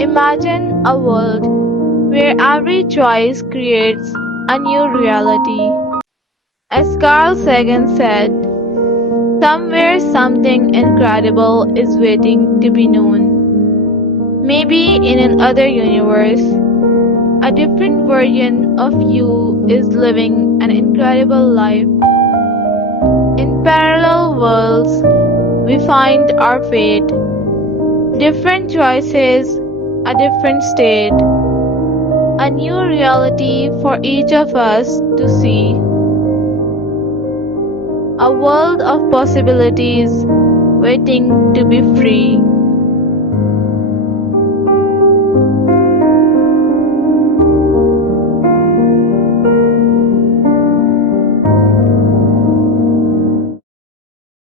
Imagine a world where every choice creates a new reality. As Carl Sagan said, somewhere something incredible is waiting to be known. Maybe in another universe, a different version of you is living an incredible life. In parallel worlds, we find our fate. Different choices, a different state, a new reality for each of us to see. A world of possibilities waiting to be free.